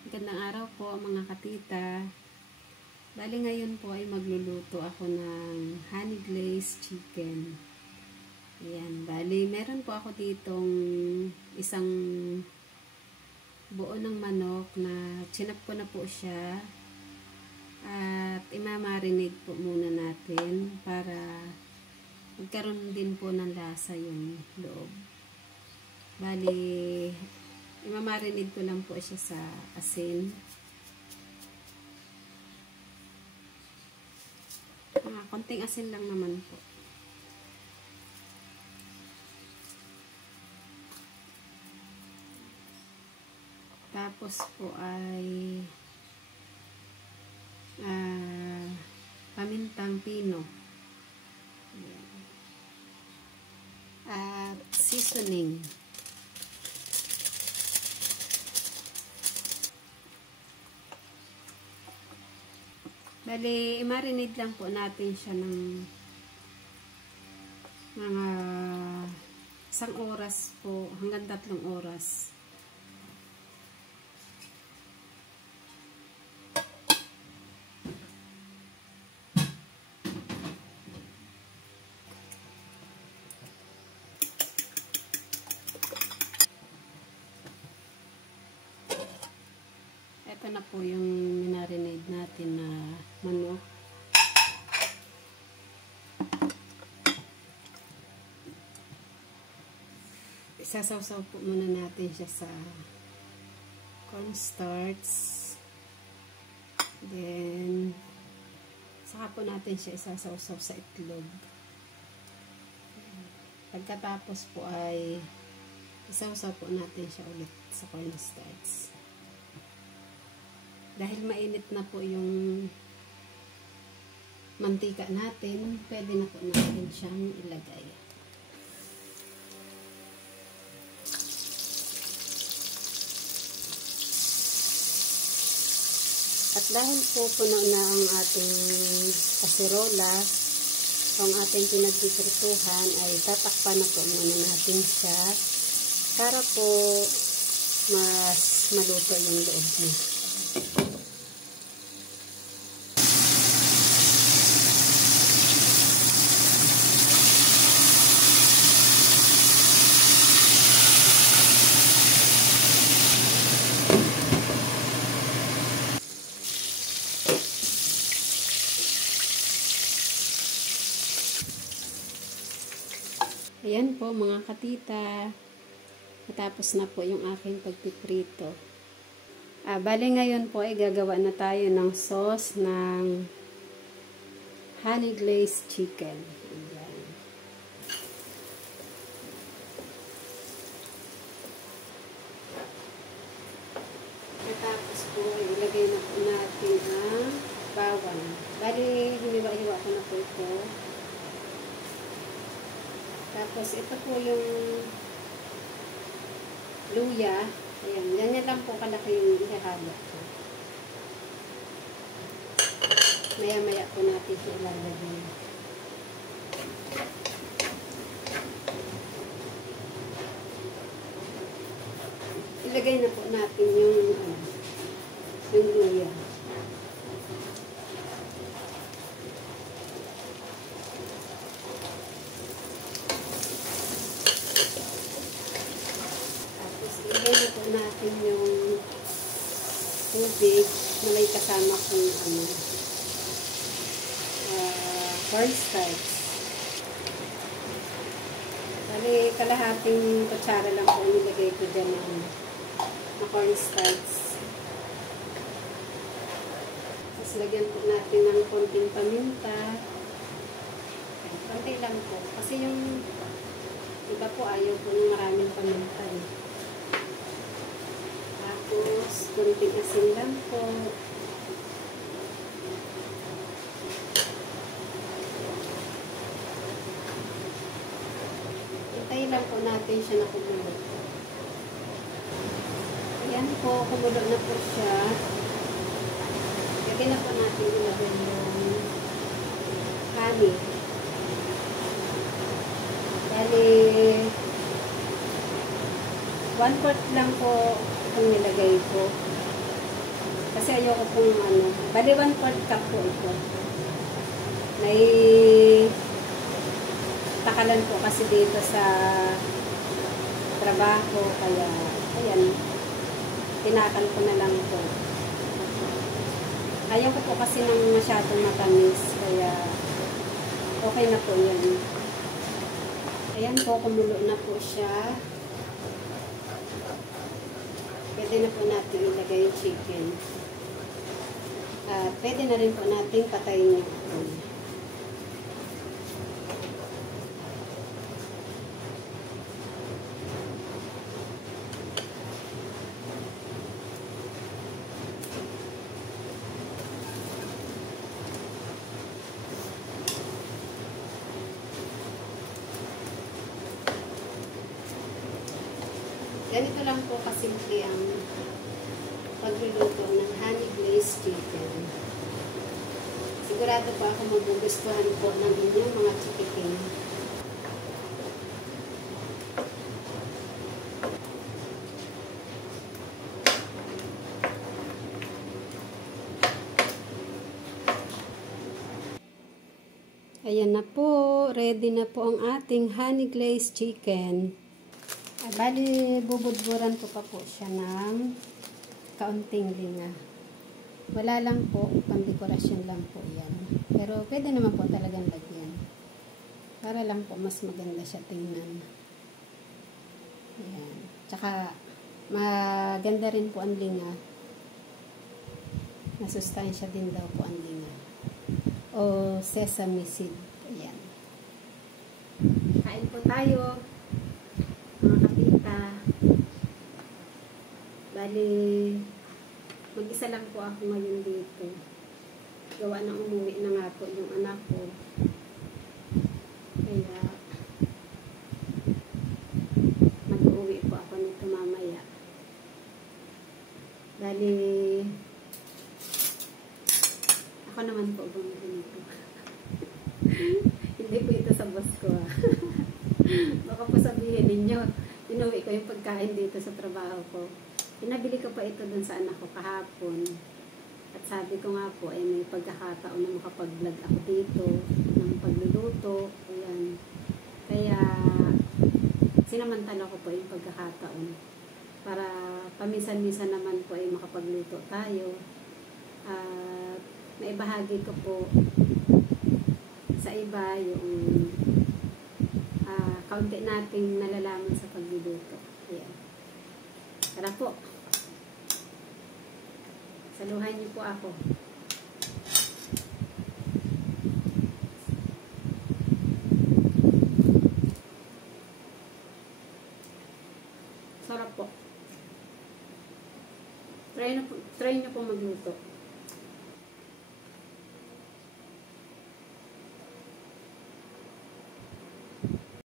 Magandang araw po mga katita. Bali ngayon po ay magluluto ako ng honey glazed chicken. Ayan, bali meron po ako ditong isang buo ng manok na chinap ko na po siya. At imamarinate po muna natin para magkaroon din po ng lasa yung loob. Bali imamarinate ko lang po siya sa asin. Konting asin lang naman po. Tapos po ay pamintang pino. At seasoning. Bali, i-marinate lang po natin siya ng mga 1 oras po hanggang 3 oras. Ito na po yung marinade natin na manok. Isasawsaw po muna natin siya sa cornstarch. Then, saka po natin siya isasawsaw sa itlog. Pagkatapos po ay isawsaw po natin siya ulit sa cornstarch. Dahil mainit na po yung mantika natin, pwede na po natin siyang ilagay. At dahil po puno na ang ating kaserola, ang ating pinagpiprituhan, ay tatakpan na po muna natin siya para po mas maluto yung loob niya. Ayan po mga katita, natapos na po yung aking pagpiprito. Bali ngayon po ay gagawa na tayo ng sauce ng honey glazed chicken. Ayan. Natapos po ilagay na po natin ang bawang. Bali hiniwa-hiwa ko na po ito. Tapos, ito po yung luya. Ayan, ganyan lang po kalaki yung ihahalo ko. Maya-maya po natin siya ilalagay. Ilagay na po natin yung luya. Ilagay na po natin yung tubig na may kasama kong cornstarch. Bali, kalahating kutsara lang po nilagay ko dyan na cornstarch. Tapos lagyan po natin ng konting paminta. Konti lang po. Kasi yung iba po ayaw po ng maraming paminta. Tapos, kunting asin lang po. Hintayin lang po natin siya na kumulo. Ayan po, kumulo na po siya. Lagyan na po natin ilagay yung honey. Bali, 1/4 lang po ang nilagay ko. ko pong bali 1/4 cup po ito. May takalan po kasi dito sa trabaho, kaya ayan, tinakal ko na lang po. Ayaw ko po kasi ng masyadong matamis, kaya okay na po yan. Ayan po, kumulo na po siya. Pwede na po natin ilagay yung chicken. At pwede na rin po natin patayin yung apoy. Ganito lang po kasimple ang pagluluto ng honey glazed chicken. Sigurado po ako magugustuhan po ng inyong mga chikiting. Ayan na po, ready na po ang ating honey glazed chicken. Bali, bubudburan ko pa po siya ng kaunting linga. Wala lang po, pandekorasyon lang po yan. Pero pwede naman po talagang lagyan. Para lang po mas maganda siya tingnan. Ayan. Tsaka, maganda rin po ang linga. Masustansya din daw po ang linga. O sesame seed. Ayan. Kain po tayo. Mga kapita. Bali, mag-isa lang po ako ngayon dito. Gawa ng umuwi na nga po yung anak ko. Kaya, mag-uwi po ako nito mamaya. Bali, ako naman po bumili nito. Hindi po ito sa boss ko. Baka po sabihin ninyo, inuwi ko yung pagkain dito sa trabaho ko. Pinabili ko pa ito dun sa anak ko kahapon. At sabi ko nga po, may pagkakataon na makapag-vlog ako dito ng pagluluto. Ayan. Kaya, sinamantala ko po yung pagkakataon. Para paminsan-minsan naman po ay makapagluto tayo. At maibahagi ko po sa iba yung kaunti nating nalalaman sa pagluluto. Ayan. Tara po. Saluhan niyo po ako. Sarap po. Try niyo po magluto.